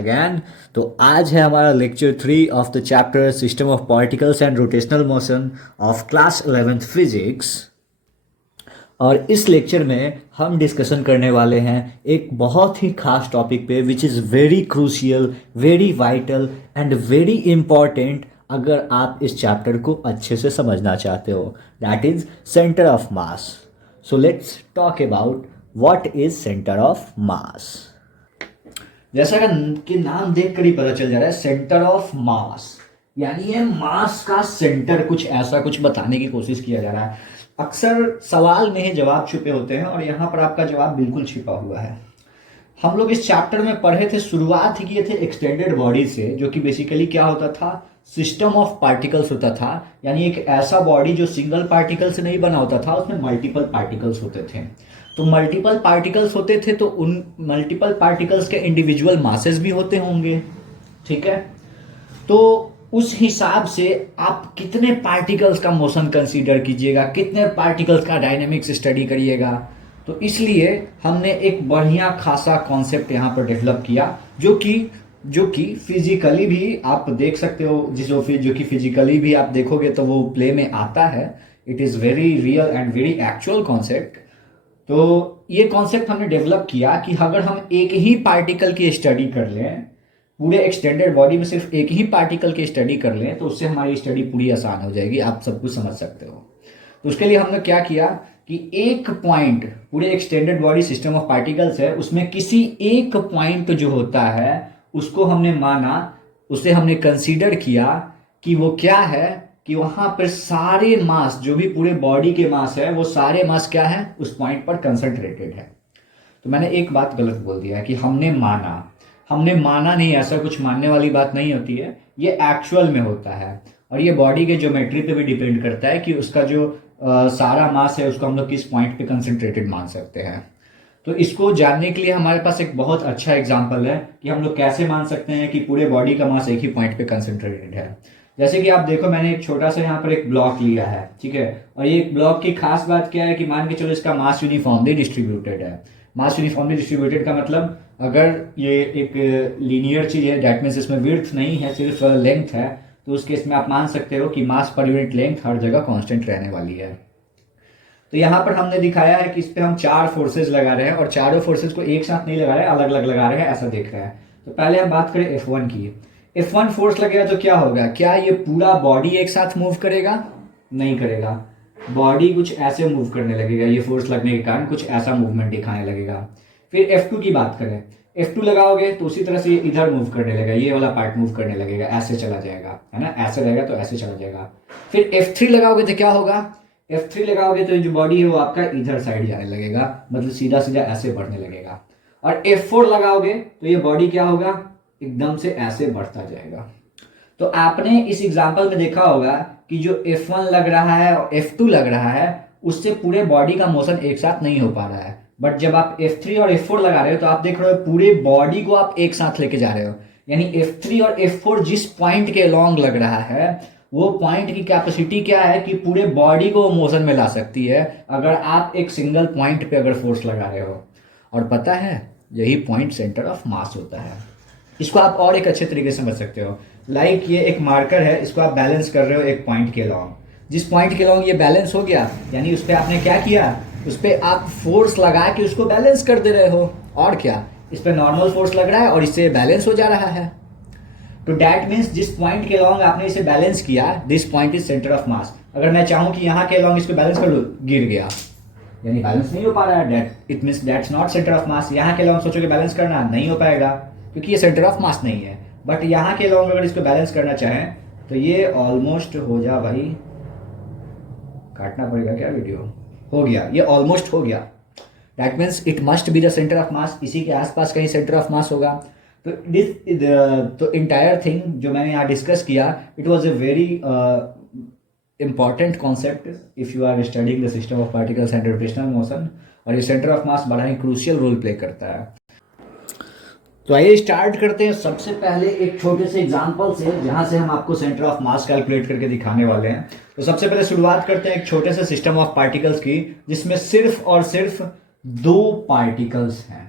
Again. तो आज है हमारा lecture 3 of the chapter system of particles and rotational motion of class 11th physics. और इस लेक्चर में हम डिस्कशन करने वाले हैं एक बहुत ही खास टॉपिक पे which is very crucial, very vital and very important अगर आप इस चैप्टर को अच्छे से समझना चाहते हो। That is centre of mass. So let's talk about what is centre of mass. जैसा कि नाम देखकर ही पता चल जा रहा है, सेंटर ऑफ मास यानी ये मास का सेंटर, कुछ ऐसा कुछ बताने की कोशिश किया जा रहा है। अक्सर सवाल में ही जवाब छुपे होते हैं और यहाँ पर आपका जवाब बिल्कुल छिपा हुआ है। हम लोग इस चैप्टर में पढ़े थे, शुरुआत ही किए थे एक्सटेंडेड बॉडी से, जो कि बेसिकली क्या होता था, सिस्टम ऑफ पार्टिकल्स होता था। यानी एक ऐसा बॉडी जो सिंगल पार्टिकल से नहीं बना होता था, उसमें मल्टीपल पार्टिकल्स होते थे। तो मल्टीपल पार्टिकल्स होते थे तो उन मल्टीपल पार्टिकल्स के इंडिविजुअल मासेस भी होते होंगे, ठीक है। तो उस हिसाब से आप कितने पार्टिकल्स का मोशन कंसीडर कीजिएगा, कितने पार्टिकल्स का डायनेमिक्स स्टडी करिएगा। तो इसलिए हमने एक बढ़िया खासा कॉन्सेप्ट यहाँ पर डेवलप किया, जो कि फिजिकली भी आप देख सकते हो, जो कि फिजिकली भी आप देखोगे तो वो प्ले में आता है। It is very real and very actual concept. तो ये कॉन्सेप्ट हमने डेवलप किया कि अगर हम एक ही पार्टिकल की स्टडी कर लें, पूरे एक्सटेंडेड बॉडी में सिर्फ एक ही पार्टिकल की स्टडी कर लें, तो उससे हमारी स्टडी पूरी आसान हो जाएगी। आप सब कुछ समझ सकते हो। तो उसके लिए हमने क्या किया कि एक पॉइंट, पूरे extended body system of particles है, उसमें किसी एक पॉइंट जो होता है उसको हमने माना, उसे हमने कंसीडर किया कि वो क्या है, कि वहां पर सारे मास, जो भी पूरे बॉडी के मास है, वो सारे मास क्या है, उस पॉइंट पर कंसंट्रेटेड है। तो मैंने एक बात गलत बोल दिया कि हमने माना नहीं, ऐसा कुछ मानने वाली बात नहीं होती है, ये एक्चुअल में होता है। और ये बॉडी के ज्योमेट्री पे भी डिपेंड करता है कि उसका जो सारा मास है उसको हम लोग किस पॉइंट पे कंसंट्रेटेड मान सकते हैं। तो इसको जानने के लिए हमारे पास एक बहुत अच्छा एग्जाम्पल है कि हम लोग कैसे मान सकते हैं कि पूरे बॉडी का मास एक ही पॉइंट पे कंसंट्रेटेड है। जैसे कि आप देखो, मैंने एक छोटा सा यहाँ पर एक ब्लॉक लिया है, ठीक है। और ये ब्लॉक की खास बात क्या है कि मान के चलो इसका मास यूनिफॉर्मली डिस्ट्रीब्यूटेड है। मास यूनिफॉर्मली डिस्ट्रीब्यूटेड का मतलब, अगर ये एक लीनियर चीज है, दैट मीन्स इसमें विड्थ नहीं है, सिर्फ लेंथ है, तो उस केस में आप मान सकते हो कि मास पर यूनिट लेंथ हर जगह कांस्टेंट रहने वाली है। तो यहाँ पर हमने दिखाया है कि इस पे हम 4 फोर्सेज लगा रहे हैं और चारों फोर्सेज को एक साथ नहीं लगा रहे हैं, अलग अलग लगा रहे हैं, ऐसा देख रहे हैं। तो पहले हम बात करें F1 की। F1 फोर्स लगेगा तो क्या होगा, क्या ये पूरा बॉडी एक साथ मूव करेगा? नहीं करेगा। बॉडी कुछ ऐसे मूव करने लगेगा, ये फोर्स लगने के कारण कुछ ऐसा मूवमेंट दिखाने लगेगा। फिर F2 की बात करें, F2 लगाओगे तो उसी तरह से इधर मूव करने लगेगा, ये वाला पार्ट मूव करने लगेगा, ऐसे चला जाएगा, है ना, ऐसे रहेगा तो ऐसे चला जाएगा। फिर F3 लगाओगे तो क्या होगा, F3 लगाओगे तो जो बॉडी है वो आपका इधर साइड जाने लगेगा, मतलब सीधा सीधा ऐसे बढ़ने लगेगा। और F4 लगाओगे तो ये बॉडी क्या होगा, एकदम से ऐसे बढ़ता जाएगा। तो आपने इस एग्जांपल में देखा होगा कि जो F1 लग रहा है और F2 लग रहा है, उससे पूरे बॉडी का मोशन एक साथ नहीं हो पा रहा है। बट जब आप F3 और F4 लगा रहे हो तो आप देख रहे हो पूरे बॉडी को आप एक साथ लेके जा रहे हो। यानी F3 और F4 जिस पॉइंट के अलॉन्ग लग रहा है, वो पॉइंट की कैपेसिटी क्या है कि पूरे बॉडी को मोशन में ला सकती है, अगर आप एक सिंगल पॉइंट पे अगर फोर्स लगा रहे हो। और पता है, यही पॉइंट सेंटर ऑफ मास होता है। इसको आप और एक अच्छे तरीके से समझ सकते हो। लाइक ये एक मार्कर है, इसको आप बैलेंस कर रहे हो एक पॉइंट के अलॉन्ग। जिस पॉइंट के अलॉन्ग ये बैलेंस हो गया, यानी उस पर आपने क्या किया, उस पर आप फोर्स लगा के उसको बैलेंस कर दे रहे हो। और क्या, इस पर नॉर्मल फोर्स लग रहा है और इससे बैलेंस हो जा रहा है। तो डैट मीन्स जिस पॉइंट के अलॉन्ग आपने इसे बैलेंस किया, this point is centre of mass. अगर मैं चाहूं कि यहाँ के अलॉन्ग इसको बैलेंस कर लूं, गिर गया, यानी बैलेंस नहीं हो पा रहा है, that it means that's not centre of mass. यहाँ के अलॉन्ग सोचोगे बैलेंस करना, नहीं हो पाएगा क्योंकि ये सेंटर ऑफ मास नहीं है। बट यहाँ के अलॉन्ग अगर इसको बैलेंस करना चाहें तो ये ऑलमोस्ट हो जा भाई, काटना पड़ेगा क्या वीडियो, हो गया, ये ऑलमोस्ट हो गया। That means it must be the centre of mass, इसी के आसपास कहीं सेंटर ऑफ मास होगा। तो इंटायर थिंग जो मैंने यहाँ डिस्कस किया, it was a very important concept if you are studying the system of particles and rotational motion. और ये सेंटर ऑफ मास बड़ा ही क्रूशियल रोल प्ले करता है। तो आइए स्टार्ट करते हैं सबसे पहले एक छोटे से एग्जांपल से, जहां से हम आपको सेंटर ऑफ मास कैलकुलेट करके दिखाने वाले हैं। तो सबसे पहले शुरुआत करते हैं एक छोटे से सिस्टम ऑफ पार्टिकल्स की, जिसमें सिर्फ और सिर्फ 2 पार्टिकल्स हैं।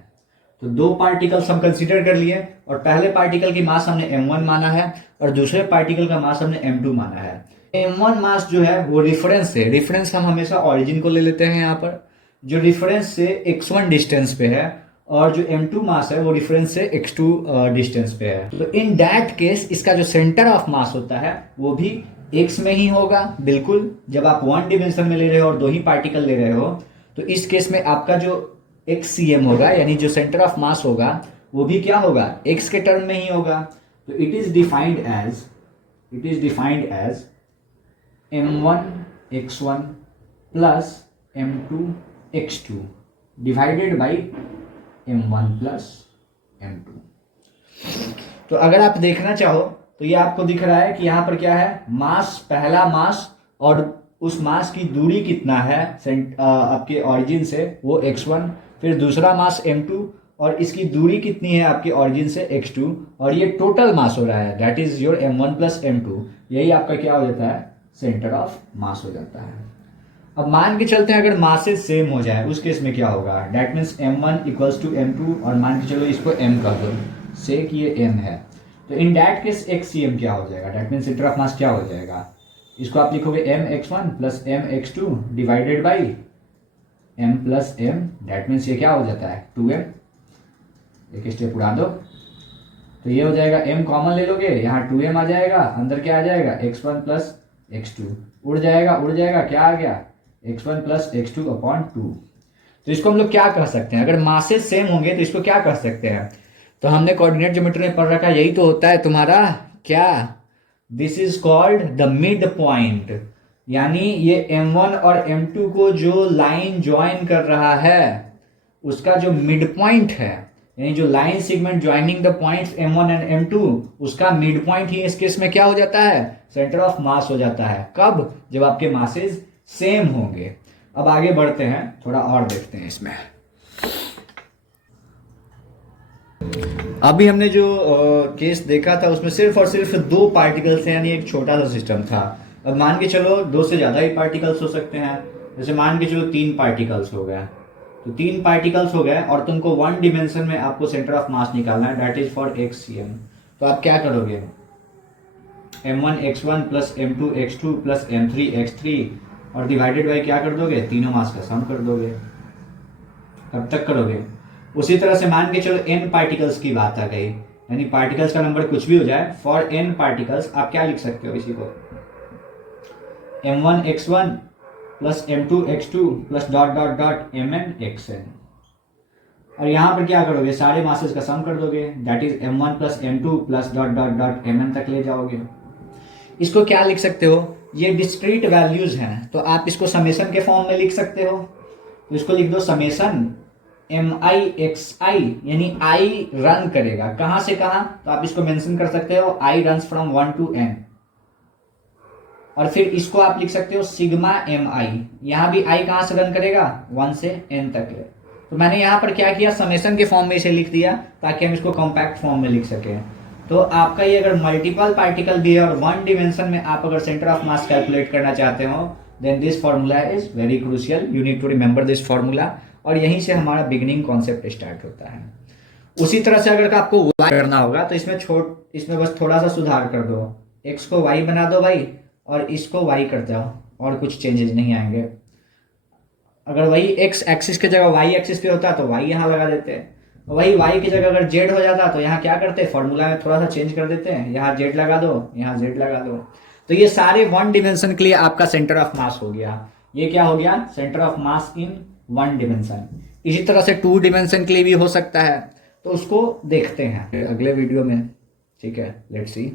तो दो पार्टिकल्स हम कंसीडर कर लिए और पहले पार्टिकल की मास हमने m1 माना है और दूसरे पार्टिकल का मास हमने m2 माना है। m1 मास जो है वो रिफरेंस है, रिफरेंस हम हमेशा ऑरिजिन को ले लेते हैं यहाँ पर, जो रिफरेंस से x1 डिस्टेंस पे है, और जो m2 मास है वो रेफरेंस से x2 डिस्टेंस पे है। तो इन दैट केस इसका जो सेंटर ऑफ मास होता है वो भी x में ही होगा। बिल्कुल, जब आप वन डिमेंशन में ले रहे हो और दो ही पार्टिकल ले रहे हो तो इस केस में आपका जो xcm होगा यानी जो सेंटर ऑफ मास होगा वो भी क्या होगा, x के टर्म में ही होगा। तो it is defined as m1 x1 plus m2 x2 divided by m1 plus m2। तो अगर आप देखना चाहो तो ये आपको दिख रहा है कि यहाँ पर क्या है, मास, पहला मास और उस मास की दूरी कितना है आपके ऑरिजिन से वो x1, फिर दूसरा मास m2 और इसकी दूरी कितनी है आपके ऑरिजिन से x2, और ये टोटल मास हो रहा है, that is your m1 plus m2। यही आपका क्या हो जाता है, सेंटर ऑफ मास हो जाता है। अब मान के चलते हैं अगर मासेस सेम हो जाए उस केस में क्या होगा, that means m1 equals to m2 और मान के चलो इसको m कर दो, से कि ये m है, तो इन दैट केस xcm क्या हो जाएगा, that means centre of mass क्या हो जाएगा, इसको आप लिखोगे mx1 plus mx2 divided by m plus m, that means ये क्या हो जाता है 2m। एक स्टेप उड़ा दो तो ये हो जाएगा, m कॉमन ले लोगे यहाँ 2m आ जाएगा, अंदर क्या आ जाएगा x1 प्लस x2, उड़ जाएगा क्या आ गया x1 प्लस x2 अपॉन 2। तो इसको हम लोग क्या कह सकते हैं, अगर मासेस सेम होंगे तो इसको क्या कह सकते हैं, तो हमने कोऑर्डिनेट ज्योमेट्री में पढ़ रखा है, यही तो होता है तुम्हारा क्या, this is called the mid point, यानी ये m1 और m2 को जो लाइन ज्वाइन कर रहा है उसका जो मिड पॉइंट है, यानी जो line segment joining the points m1 and m2, उसका मिड पॉइंट ही इस केस में क्या हो जाता है, सेंटर ऑफ मास हो जाता है। कब, जब आपके मासेस सेम होंगे। अब आगे बढ़ते हैं, थोड़ा और देखते हैं इसमें। अभी हमने जो केस देखा था उसमें सिर्फ और सिर्फ दो पार्टिकल्स थे, यानी एक छोटा सा सिस्टम था। अब मान के चलो दो से ज्यादा ही पार्टिकल्स हो सकते हैं, जैसे मान के चलो तीन पार्टिकल्स हो गए, तो तीन पार्टिकल्स हो गए और तुमको वन डिमेंशन में आपको सेंटर ऑफ मास निकालना है, दैट इज फॉर xcm। तो आप क्या करोगे, m1 x1 plus m2 x2 plus m3 x3 और डिवाइडेड बाई क्या कर दोगे, तीनों मास का सम कर दोगे। कब तक करोगे, उसी तरह से मान के चलो n पार्टिकल्स की बात आ गई, यानी पार्टिकल्स का नंबर कुछ भी हो जाए, फॉर n पार्टिकल्स आप क्या लिख सकते हो इसी को, m1 x1 plus m2 x2 plus dot dot dot mn xn, और यहां पर क्या करोगे, सारे मासेस का सम कर दोगे, that is m1 plus m2 plus dot dot dot mn तक ले जाओगे। इसको क्या लिख सकते हो, ये डिस्क्रीट वैल्यूज हैं तो आप इसको समेशन के फॉर्म में लिख सकते हो, तो इसको लिख दो समेशन mi यानी i रन करेगा कहां से कहां, तो आप इसको मेंशन कर सकते हो i runs from 1 to n, और फिर इसको आप लिख सकते हो सिग्मा mi, यहां भी i कहां से रन करेगा, 1 से n तक है। तो मैंने यहां पर क्या किया, समेशन के फॉर्म में इसे लिख दिया ताकि हम इसको कॉम्पैक्ट फॉर्म में लिख सकें। तो आपका ये अगर मल्टीपल पार्टिकल भी है और वन डिमेंशन में आप अगर सेंटर ऑफ मास कैलकुलेट करना चाहते हो, then this formula is very crucial, you need to remember this formula, और यहीं से हमारा बिगिनिंग कॉन्सेप्ट स्टार्ट होता है। उसी तरह से अगर आपको y करना होगा तो इसमें बस थोड़ा सा सुधार कर दो, x को y बना दो भाई और इसको y कर दो, और कुछ चेंजेस नहीं आएंगे। अगर वही x एक्सिस की जगह y एक्सिस पे होता तो y यहाँ लगा देते हैं, वही y की जगह अगर z हो जाता तो यहाँ क्या करते, फॉर्मूला में थोड़ा सा चेंज कर देते हैं, यहाँ z लगा दो, यहाँ z लगा दो। तो ये सारे वन डिमेंशन के लिए आपका सेंटर ऑफ मास हो गया। ये क्या हो गया, centre of mass in one dimension. इसी तरह से टू डिमेंशन के लिए भी हो सकता है, तो उसको देखते हैं अगले वीडियो में। ठीक है, लेट्स सी।